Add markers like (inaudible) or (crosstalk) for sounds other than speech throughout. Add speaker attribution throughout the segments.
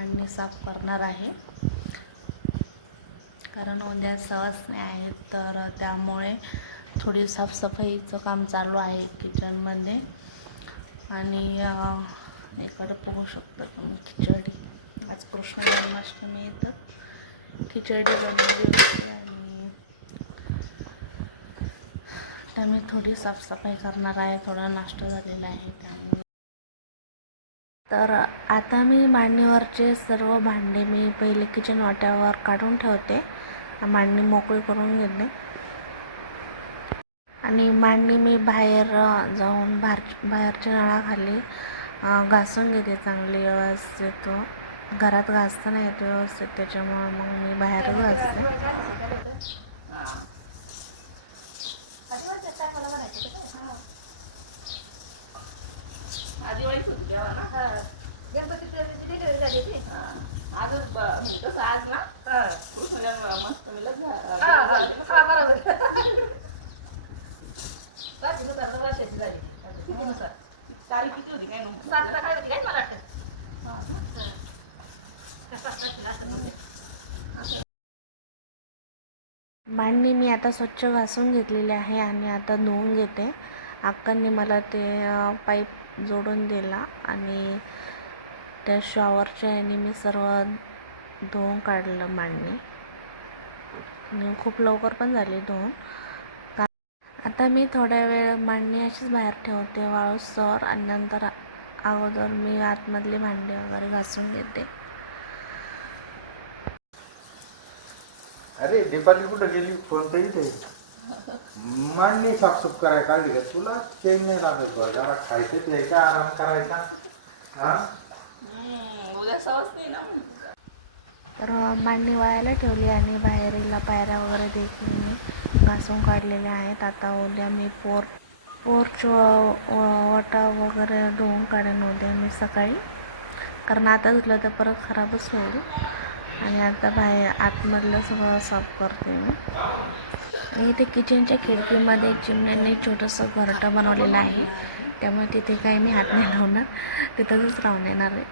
Speaker 1: मांडणी साफ करणार आहे. कारण उद्या सवासणे आहेत तर त्यामुळे थोडी साफसफाईचं काम चालू आहे किचनमध्ये. आणि इकडं बघू शकतो तुम्ही खिचडी. आज कृष्ण जन्माष्टमी येतं खिचडी बनवली होती आणि त्यामुळे मी थोडी साफसफाई करणार आहे थोडा नाश्ता झालेला आहे त्यामुळे. तर आता मी मांडणीवरचे सर्व भांडे मी पहिले किचन वाट्यावर काढून ठेवते. मांडणी मोकळी करून घेते. आणि मांडणी मी बाहेर जाऊन बाहेर बाहेरच्या नळाखाली घासून घेते चांगली व्यवस्थित. घरात घासता नाही येत व्यवस्थित त्याच्यामुळं मग मी बाहेर घासते
Speaker 2: आदिवाळीच होती तेव्हा ना आज कसं आज ना कृष्ण जन्म मस्त मिळत तारीख किती होती काय
Speaker 1: मांडणी मी आता स्वच्छ घासून घेतलेली आहे आणि आता धुवून घेते. अक्कांनी मला ते पाईप जोडून दिला आणि त्या शॉवरच्या याने मी सर्व धुवून काढलं मांडणी. आणि खूप लवकर पण झाली धुवून. आता मी थोड्या वेळ मांडणी अशीच बाहेर ठेवते वाळूसर आणि नंतर अगोदर मी आतमधली भांडी वगैरे घासून घेते.
Speaker 3: अरे दीपाली कुठं गेली? फोन तर इथे मांडणी साफसूफ करायला काढली का? तुला चेन नाही लागत बा जरा खायचं प्यायचा आराम करायचा? हा?
Speaker 2: उद्या नाही ना
Speaker 1: तर मांडणी वाळायला ठेवली आणि बाहेरीला पायऱ्या वगैरे देखील मी घासून काढलेल्या आहेत. आता उद्या मी पोर पोर्च वटा वगैरे धुवून काढेन उद्या मी सकाळी. कारण आता धुतलं तर परत खराबच होईल. आणि आता बाहेर आतमधलं सगळं साफ करते मी. आणि इथे किचनच्या खिडकीमध्ये चिमण्यांनी छोटंसं घरटं बनवलेलं आहे. त्यामुळे तिथे काही मी हात नाही लावणार. तिथंच राहून येणार आहे.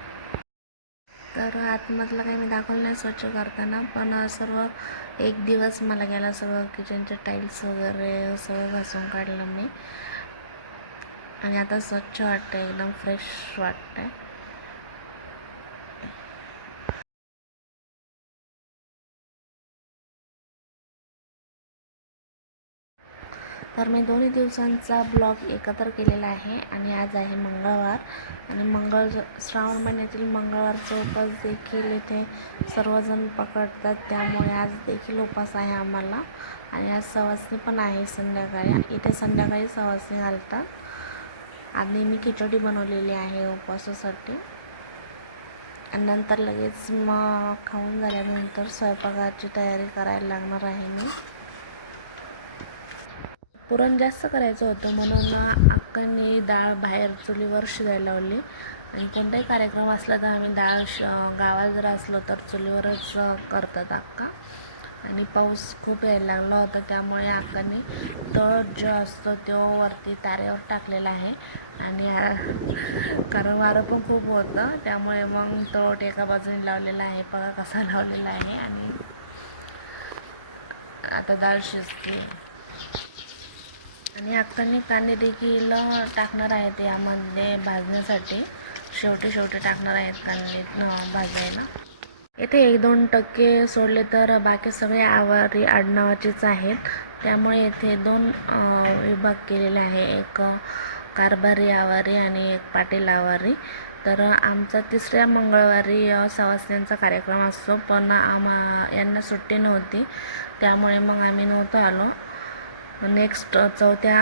Speaker 1: तर आतमधलं काही मी दाखवलं नाही स्वच्छ करताना पण सर्व एक दिवस मला गेला सगळं किचनचे टाईल्स वगैरे सगळं घासून काढलं मी. आणि आता स्वच्छ वाटतं एकदम फ्रेश वाटतंय. तर मी दोन्ही दिवसांचा ब्लॉग एकत्र केलेला आहे आणि आज आहे मंगळवार. आणि मंगळ श्रावण महिन्यातील मंगळवारचा उपास देखील इथे सर्वजण पकडतात. त्यामुळे आज देखील उपास आहे आम्हाला. आणि आज सवासणी पण आहे संध्याकाळी. इथे संध्याकाळी सवासणी घालतात. आधी मी खिचडी बनवलेली आहे उपवासासाठी आणि नंतर लगेच मग खाऊन झाल्यानंतर स्वयंपाकाची तयारी करायला लागणार आहे मी. पुरण जास्त करायचं होतं म्हणून अक्कांनी डाळ बाहेर चुलीवर शिजायला लावली. आणि कोणताही कार्यक्रम असला तर आम्ही डाळ श गावाला जर असलो तर चुलीवरच करतात अक्का. आणि पाऊस खूप यायला लागला होता त्यामुळे अक्काने तळ जो असतो तो वरती तारेवर टाकलेला आहे. आणि कारण वारं पण खूप होतं त्यामुळे मग तळ एका बाजूने लावलेला आहे बघा कसा लावलेला आहे. आणि आता डाळ शिजते. आणि अक्कांनी कांदे देखील टाकणार आहेत यामध्ये भाजण्यासाठी. शेवटी शेवटी टाकणार आहेत कांदे भाजायला. येथे एक दोन टक्के सोडले तर बाकी सगळे आवारी आडनावाचेच आहेत. त्यामुळे येथे दोन विभाग केलेले आहे. एक कारभारी आवारी आणि एक पाटील आवारी. तर आमचा तिसऱ्या मंगळवारी सवासण्यांचा कार्यक्रम असतो. पण आम्हा यांना सुट्टी नव्हती. त्यामुळे मग आम्ही नव्हतो आलो. नेक्स्ट चौथ्या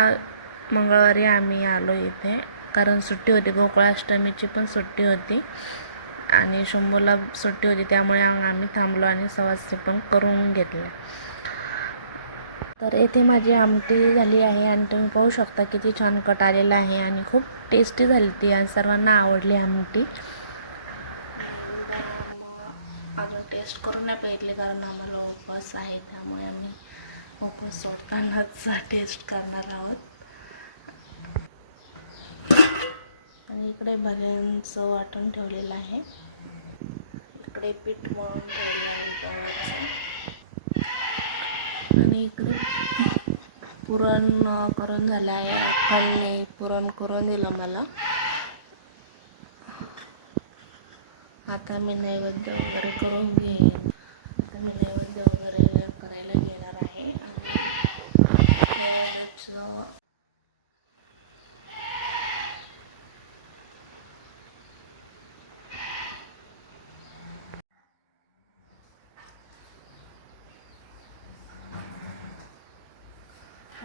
Speaker 1: मंगळवारी आम्ही आलो इथे. कारण सुट्टी होती गोकुळाष्टमीची पण सुट्टी होती. आणि शंभूला सुट्टी होती त्यामुळे आम्ही थांबलो आणि सवासणी पण करून घेतले. तर येथे माझी आमटी झाली आहे आणि तुम्ही पाहू शकता किती छान कट आलेला आहे आणि खूप टेस्टी झाली ती आणि सर्वांना आवडली आमटी. अजून टेस्ट करून नाही पाहिजे कारण आम्हाला उपवास आहे त्यामुळे आम्ही ओपन सोडतानाच टेस्ट करणार आहोत. आणि इकडे भऱ्यांचं वाटण ठेवलेलं आहे. इकडे पीठ मळून ठेवलं आहे गव्हाचं. आणि इकडे पुरण करून झालं आहे. अक्कांनी पुरण करून दिलं मला. आता मी नैवेद्य वगैरे करून घेईन आता मी नैवेद्य वगैरे करायला घेणार आहे आणि नैवेद्याचं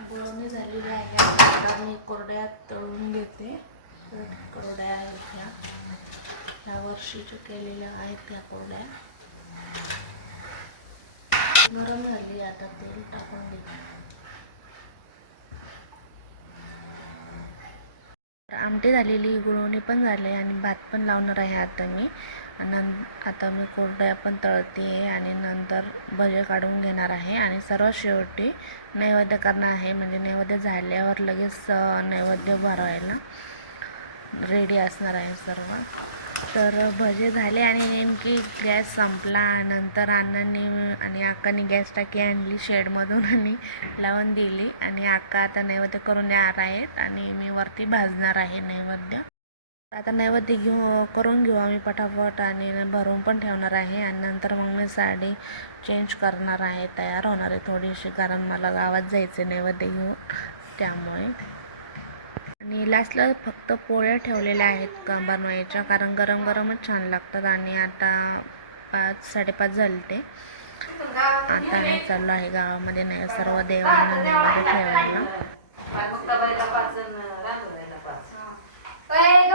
Speaker 1: गुळवणी झालेली आहे आता मी कोरड्या तळून घेते. कोरड्या आहेत ह्या ह्या वर्षीच्या केलेल्या आहेत त्या कोरड्या. नरम झाली आता तेल टाकून घेते. आमटी झालेली गुळवणी पण झाले आणि भात पण लावणार आहे आता मी. नं आता मी कोरड्या पण तळते आहे आणि नंतर भजे काढून घेणार आहे. आणि सर्वात शेवटी नैवेद्य करणार आहे. म्हणजे नैवेद्य झाल्यावर लगेच नैवेद्य भरवायला रेडी असणार आहे सर्व. तर भजे झाले आणि नेमकी गॅस संपला. नंतर अण्णांनी आणि अक्काने गॅस टाकी आणली शेडमधून आणि लावून दिली. आणि अक्का आता नैवेद्य करून येणार आहेत आणि मी वरती भाजणार आहे नैवेद्य. आता नैवेद्य घेऊ करून घेऊ आम्ही पटापट आणि भरून पण ठेवणार आहे. आणि नंतर मग मी साडी चेंज करणार आहे तयार होणार आहे थोडीशी कारण मला गावात जायचं नैवेद्य घेऊन त्यामुळे. आणि लास्टला फक्त पोळ्या ठेवलेल्या आहेत का बनवायच्या कारण गरम गरमच छान लागतात आणि आता पाच साडेपाच झाले ते आता मी चाललो आहे गावामध्ये नाही सर्व देवांना नैवेद्य ठेवायला
Speaker 2: मुक्ताबाईला पाच जण रांगोळीला पाच करून ते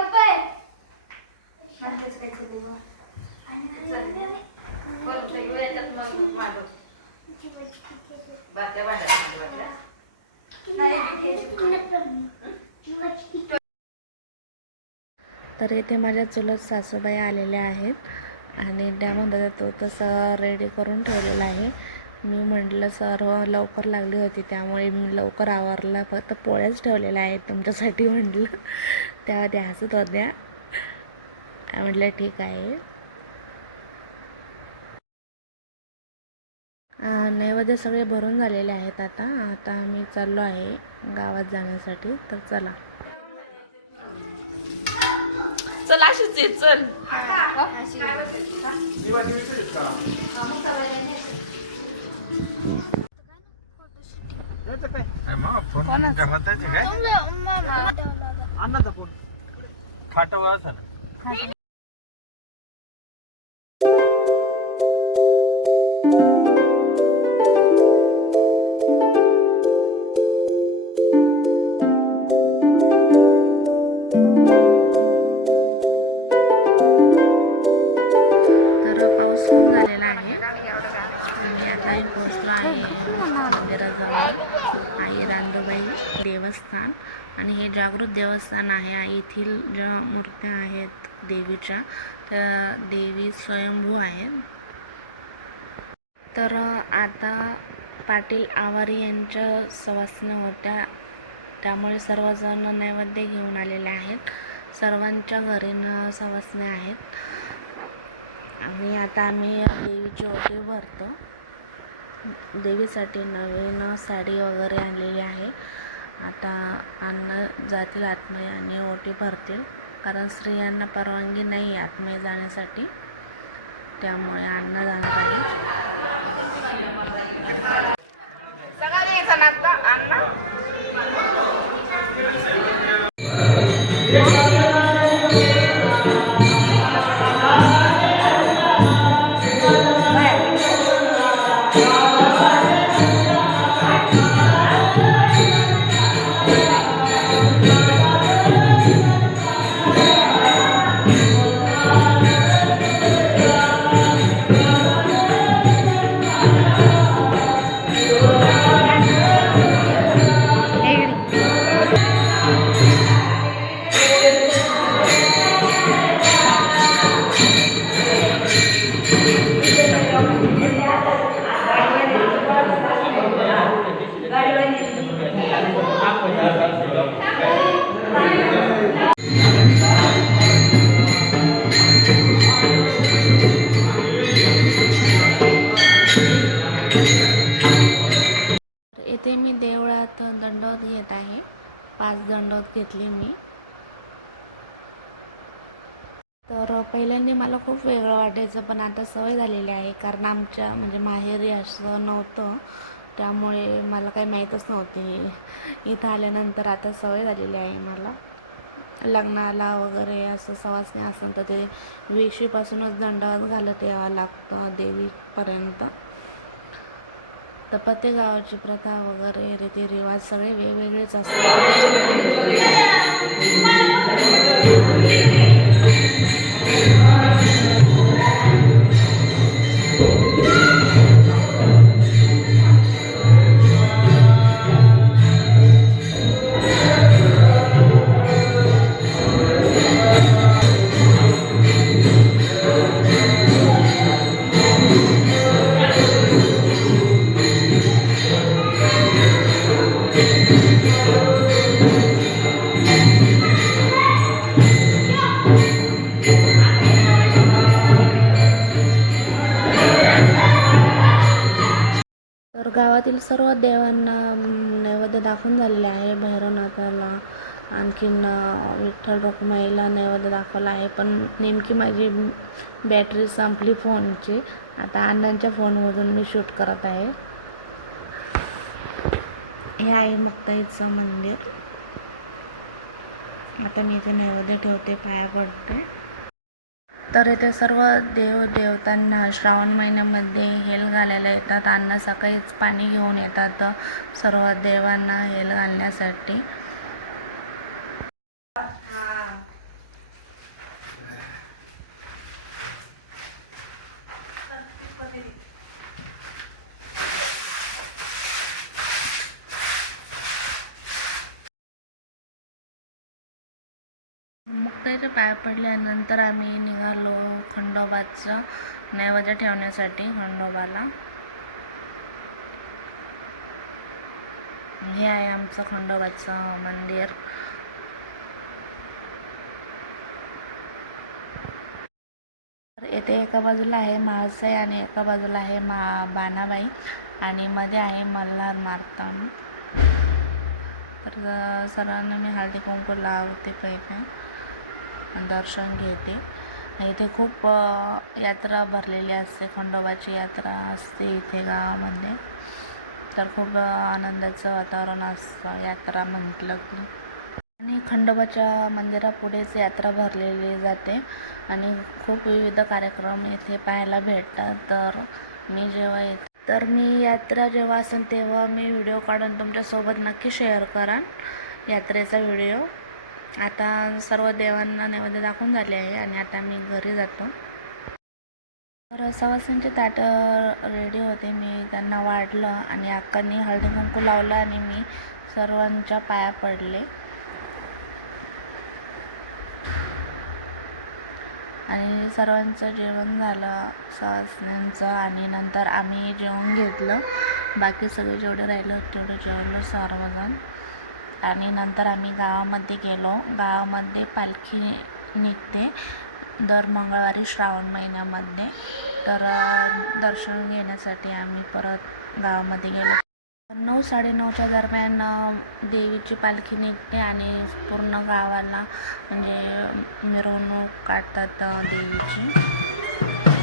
Speaker 2: घेऊ याच्यात मग मांडू बाटल्या भांड्यात बाटल्या
Speaker 1: तर इथे माझ्या चुलत सासूबाई आलेल्या आहेत आणि त्या म्हणतात तो तसं रेडी करून ठेवलेला आहे. मी म्हटलं सर्व हो, लवकर लागली होती त्यामुळे मी लवकर आवरला. फक्त पोळ्याच ठेवलेल्या आहेत तुमच्यासाठी. (laughs) म्हटलं. तेव्हा त्या हसत होत्या. म्हटलं ठीक आहे. नैवेद्य सगळे भरून झालेले आहेत आता. आता आम्ही चाललो आहे गावात जाण्यासाठी. तर चला.
Speaker 2: चल अशीच आहे चल.
Speaker 3: फोन.
Speaker 1: देवीच्या. तर देवी स्वयंभू आहे तर आता पाटील आवारी यांच्या सवासण्या होत्या. त्यामुळे सर्वजण नैवेद्य घेऊन आलेले आहेत. सर्वांच्या घरी न सवासण्या आहेत. आणि आता आम्ही देवीची ओटी भरतो. देवीसाठी नवीन साडी वगैरे आणलेली आहे. आता अन्न जातील आत्मय आणि ओटी भरतील. कारण स्त्रियांना परवानगी नाही आहे जाण्यासाठी. त्यामुळे अन्न जाणार आहे
Speaker 2: सगळा
Speaker 1: पण आता सवय झालेली आहे कारण आमच्या म्हणजे माहेरी असं नव्हतं. त्यामुळे मला काही माहीतच नव्हती. इथं आल्यानंतर आता सवय झालेली आहे मला. लग्नाला वगैरे असं सवासणी असं तर ते वेशीपासूनच दंडवत घालत यावं लागतं देवीपर्यंत. तर प्रत्येक गावाची प्रथा वगैरे रीतिरिवाज सगळे वेगवेगळेच असतात. सर्व देवांना नैवेद्य दाखवून झालेले आहे. भैरवनाथाला आणखीन विठ्ठल रखुमाईला नैवेद्य दाखवला आहे. पण नेमकी माझी बॅटरी संपली फोनची. आता अण्णांच्या फोनमधून मी शूट करत आहे. हे आहे मुक्ताईचं मंदिर. आता मी इथे नैवेद्य ठेवते पाया पडते तर इथे सर्व देव देवतांना श्रावण महिन्यामध्ये हेल घालायला येतात. अण्णा सकाळीच पाणी घेऊन येतात. सर्व देवांना हेल घालण्यासाठी. सापडल्यानंतर पडल्यानंतर आम्ही निघालो खंडोबाचं नैवेद्य ठेवण्यासाठी खंडोबाला. हे आहे आमचं खंडोबाचं मंदिर. येथे एका बाजूला आहे महासाई आणि एका बाजूला आहे मा बाणाबाई आणि मध्ये आहे मल्हार मारतान तर सर्वांना मी हळदी कुंकू लावते पहिले दर्शन घेते. इथे खूप यात्रा भरलेली असते. खंडोबाची यात्रा असते इथे गावामध्ये. तर खूप आनंदाचं वातावरण असतं यात्रा म्हटलं की. आणि खंडोबाच्या मंदिरापुढेच यात्रा भरलेली जाते. आणि खूप विविध कार्यक्रम इथे पाहायला भेटतात. तर मी जेव्हा येते तर मी यात्रा जेव्हा असेल तेव्हा मी व्हिडिओ काढून तुमच्यासोबत नक्की शेअर करान यात्रेचा व्हिडिओ आता सर्व देवांना नैवेद्य दाखवून झाले आहे आणि आता मी घरी जातो. तर सवासांचे ताटं रेडी होते. मी त्यांना वाढलं आणि अक्कांनी हळदी कुंकू लावलं आणि मी सर्वांच्या पाया पडले. आणि सर्वांचं जेवण झालं सवासण्यांचं आणि नंतर आम्ही जेवण घेतलं. बाकी सगळे जेवढे राहिलं तेवढं जेवलं सर्वजण आणि नंतर आम्ही गावामध्ये गेलो. गावामध्ये पालखी निघते दर मंगळवारी श्रावण महिन्यामध्ये. तर दर्शन घेण्यासाठी आम्ही परत गावामध्ये गेलो. नऊ साडेनऊच्या दरम्यान देवीची पालखी निघते आणि पूर्ण गावाला म्हणजे मिरवणूक काढतात देवीची.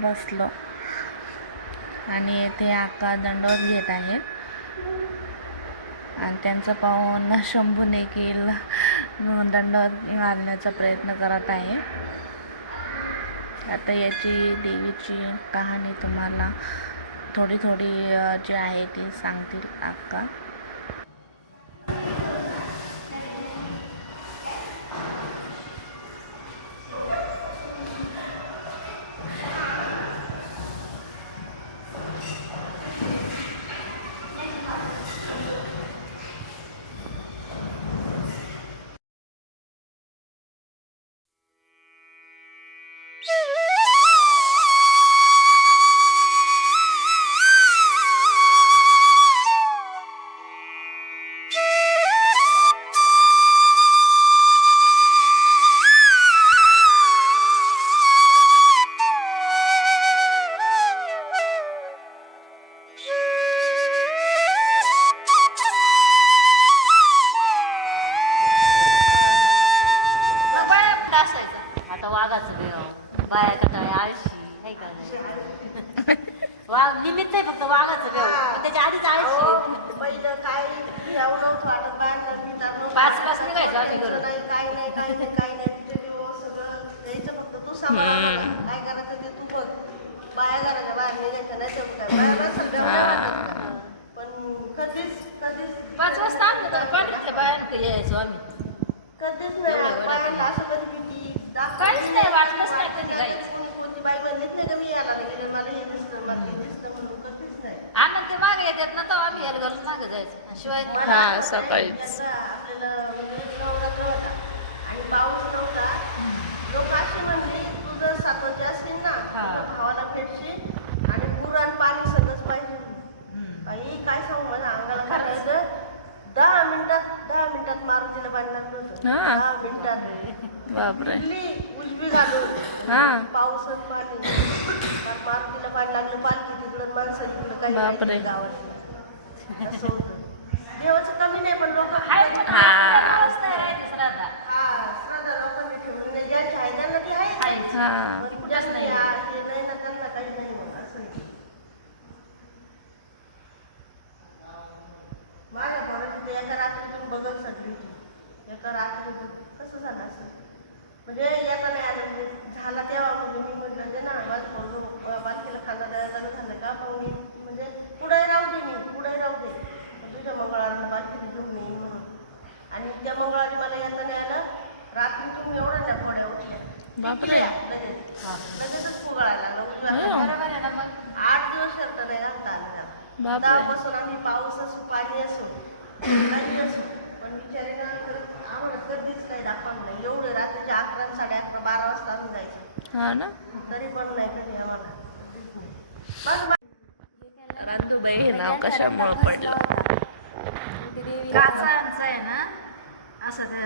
Speaker 1: बसलो. आणि येथे आका दंडवत घेत आहेत आणि त्यांचं पाहून शंभू देखील दंडवत मारण्याचा प्रयत्न करत आहे. आता याची देवीची कहाणी तुम्हाला थोडी थोडी जी आहे ती सांगतील आका.
Speaker 4: पाच वाजता आणलं तर पाण्यातल्या बायांकडे यायचो आम्ही.
Speaker 2: कधीच नाही. बायांना असं कधी भीती
Speaker 4: काहीच नाही, वाटलंच नाही कधी
Speaker 2: कधीच
Speaker 4: काहीच.
Speaker 2: कोणी कोणती बाई म्हणलीच नाही का? मी यायला गेले मला हे दिसतं मला हे दिसतं म्हणून कधीच नाही.
Speaker 4: आनंद ते मागे येतात ना तेव्हा आम्ही यायला घालून मागे जायचं. शिवाय
Speaker 1: हा सकाळीच
Speaker 2: त्याचा आपल्याला म्हणजे नवरात्र होता आणि पाऊस नव्हता लोक असे म्हणले तू जर सातवचे असतील ना
Speaker 4: हा.
Speaker 2: तर भावाला फेटशील आणि पूर आणि पाणी सगळंच पाहिजे आई काय सांगू माझ्या अंगाला खायचं दहा मिनिटात दहा मिनिटात मारुतीला पाणी लागलं होतं.
Speaker 1: हा.
Speaker 2: दहा मिनिटात.
Speaker 1: बापरे.
Speaker 2: उजवी उजवी घालून
Speaker 1: हा.
Speaker 2: पाऊस आणि पाणी. तर मारुतीला पाणी लागलं पालखी तिकडं माणसं तिकडं काही
Speaker 1: बापरे.
Speaker 2: माहिती गावातली असं होतं. देवाचं कमी नाही पण लोक
Speaker 4: हाय पण
Speaker 1: हा.
Speaker 4: श्रद्धा.
Speaker 2: हा लोकांनी ठेवली. नाही ज्यांची आहे. त्यांना ती.
Speaker 1: हा.
Speaker 2: पण आहे हे नाही ना त्यांना काही नाही मग असं आहे. माझ्या पोराची ते एका रात्रीतून बघत सगळी. होती एका रात्रीतून कसं झालं असं म्हणजे येता नाही आलं म्हणजे झाला तेव्हा म्हणजे मी म्हटलं ते ना माझं पोरगं बालकीला खांदा द्यायला झालं का? मी म्हणजे पुढे राहू दे मी पुढे राहू दे. तुझ्या मंगळवारला बालकीला घेऊन येईन म्हणून. आणि त्या मंगळवारी मला येता नाही आलं. रात्रीतून एवढं त्या पोड्या उठल्या.
Speaker 1: बापरे.
Speaker 2: लगेच. लगेचच.
Speaker 4: बरोबर आहे ना मग.
Speaker 2: आठ दिवस नाही आलं. तेव्हापासून आम्ही पाऊस असो पाणी असो काही असो. पण खरंच आम्हाला कधीच काही दाखवलं नाही. एवढे रात्रीचे अकरा साडे अकरा बारा वाजता आम्ही जायचो.
Speaker 1: हा ना?
Speaker 2: तरी पण नाही कधी आम्हाला.
Speaker 1: हे नाव कशामुळे पडलं?
Speaker 4: काचांचं आहे ना असं ते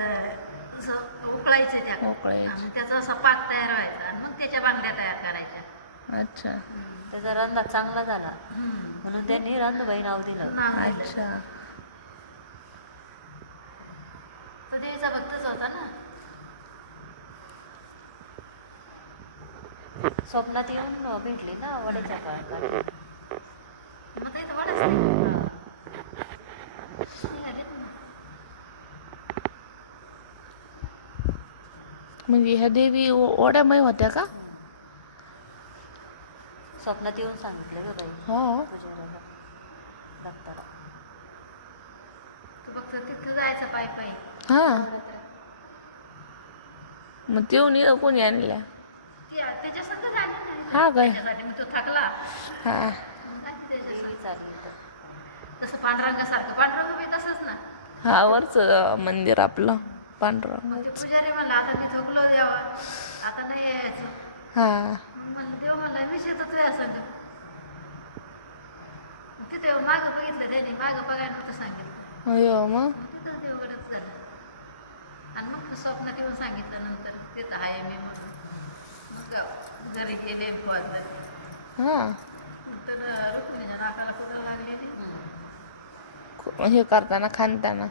Speaker 4: उकळायचं त्या.
Speaker 1: उकळायचं.
Speaker 4: आणि त्याचा असा पाक तयार व्हायचा आणि मग त्याच्या बांगड्या तयार करायच्या.
Speaker 1: अच्छा.
Speaker 5: त्याचा रंदा चांगला झाला. म्हणून त्यांनी रंदबाई नाव दिलं.
Speaker 4: नाव दिलं.
Speaker 1: अच्छा.
Speaker 4: तो देवीचा भक्तच होता ना.
Speaker 5: स्वप्नात येऊन भेटली ना वड्याच्या काळात.
Speaker 4: मग ते ना.
Speaker 1: म्हणजे ह्या देवी ओढ्यामय होत्या का?
Speaker 5: स्वप्नात येऊन सांगितलं ग बाई.
Speaker 1: हो.
Speaker 4: तू फक्त तिथं जायचं पायी पायी.
Speaker 1: हा. मग तेवून इथं कोणी आणल्या हा काय?
Speaker 4: तो थकला.
Speaker 1: हा.
Speaker 4: तसं पांडुरंगासारखं. पांडुरंग बी तसंच ना.
Speaker 1: हा वरचं मंदिर आपलं
Speaker 4: ते पुजारी म्हणला आता मी थकलो देवा. आता नाही यायचं.
Speaker 1: हा.
Speaker 4: म्हणलं देव म्हणला मी शेतात संग तिथे मागं बघितलं त्याने. मागं बघायला नव्हतं सांगितलं.
Speaker 1: हो मग
Speaker 4: मग तिथं देवगडच झालं आणि मग स्वप्नात येऊन सांगितलं नंतर तिथं आहे मी म्हणून. मग घरी गेले
Speaker 1: हा.
Speaker 4: नंतर रुक्मिणीच्या नाकाला कुठं लागले नाही.
Speaker 1: खू- हे करताना खाणताना.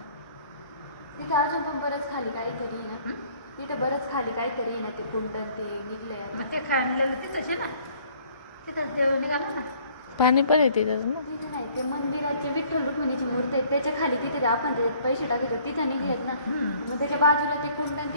Speaker 6: तिथं अजून पण बरंच खाली काहीतरी आहे ना. तिथं बरंच खाली काहीतरी आहे ना ते कुंडन ते निघलंय आता.
Speaker 4: मग ते खाणलेलं तिथंच आहे ना. तिथं देव निघालं ना.
Speaker 1: पाणी पण येते त्याचं ना.
Speaker 6: तिथे नाही ते मंदिराचे विठ्ठल रुक्मिणीची मूर्ती आहे त्याच्याखाली तिथे आपण त्याच्यात पैसे टाकतो तिथे निघलेत ना. मग त्याच्या बाजूला ते कुंडन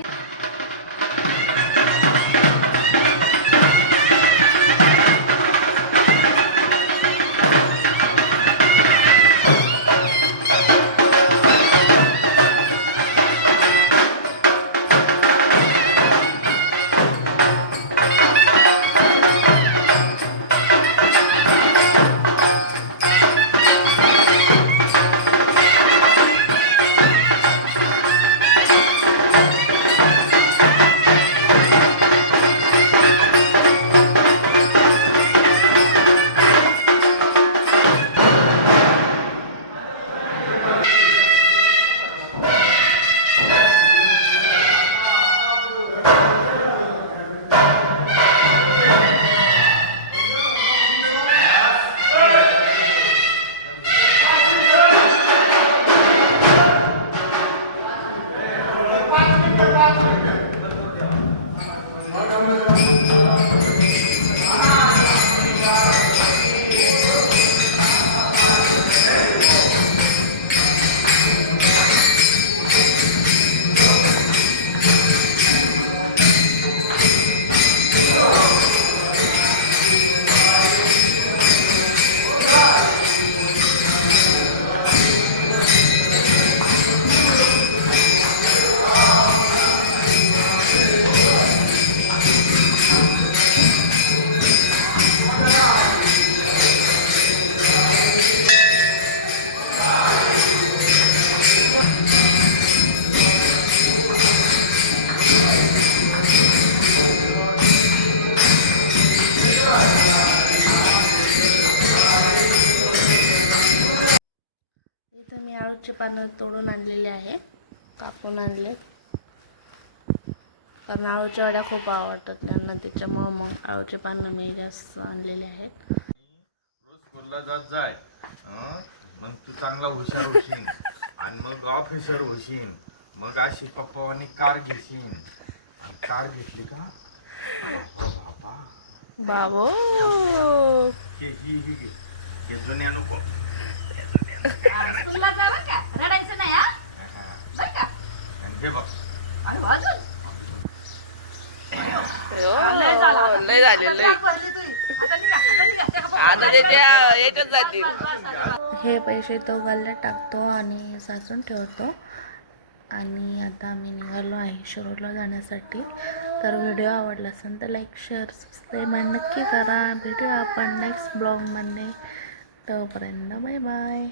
Speaker 1: कापून आणले कारण आळूच्या वड्या खूप आवडतात त्यांना त्याच्यामुळं मग आळूचे पानं मी जास्त आणलेले आहेत.
Speaker 3: रोज स्कूलला जात जाय. हं? मग तू चांगला हुशार होशील. आणि मग ऑफिसर होशील. मग अशी पप्पावानी कार घेशील. कार घेतली का? बाबा.
Speaker 1: बाबो.
Speaker 3: हे ही ही घे. हे जुन्या नको
Speaker 4: स्कूलला जा बरं का रडायचं नाही हा बरं का
Speaker 3: आणि हे बघ.
Speaker 4: वाजून
Speaker 1: लय हे पैसे तो गल्ल्यात टाकतो आणि साचून ठेवतो. आणि आता आम्ही निघालो आहे शिरोडला जाण्यासाठी. तर व्हिडिओ आवडला असेल तर लाईक शेअर सबस्क्राईब आणि नक्की करा. भेटूया आपण नेक्स्ट ब्लॉगमध्ये तोपर्यंत बाय बाय